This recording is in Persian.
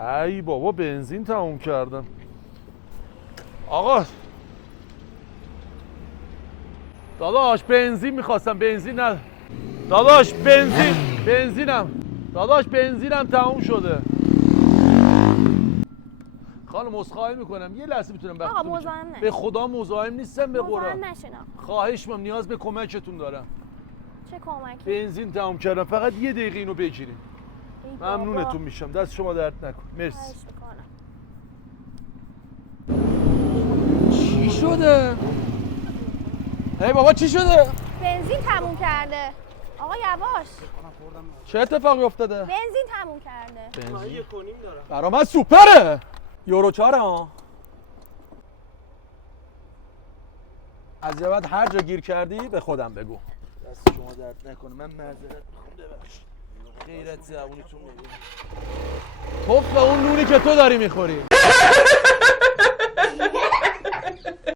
ای بابا بنزین تموم کردم. آقا داداش بنزین میخواستم، بنزین نه داداش، بنزینم تموم شده. خانم عذرخواهی میکنم یه لحظه میتونم آقا مزاحم نشین. به خدا مزاحم نیستم، به قرآن مزاحم نشین آقا. خواهش می‌کنم، نیاز به کمکتون دارم. چه کمکی؟ بنزین تموم کردم، فقط یه دقیقه اینو بگیرین. ای بابا. ممنونتون میشم، دست شما درد نکن. مرسی. خواهش میکنم. چی شده؟ ای بابا چی شده؟ بنزین تموم کرده. آقا یواش. چه اتفاقی افتاده؟ بنزین تموم کرده. بنزین 1.5 دارم. برا من سوپره. یورو 4 ها. از بعد هر جا گیر کردی به خودم بگو. دست شما درد نکنه، من معذرت میخوام، ببخشید. غیرت زبونتون نمیاد. طفل اون نونی که تو داری میخوری.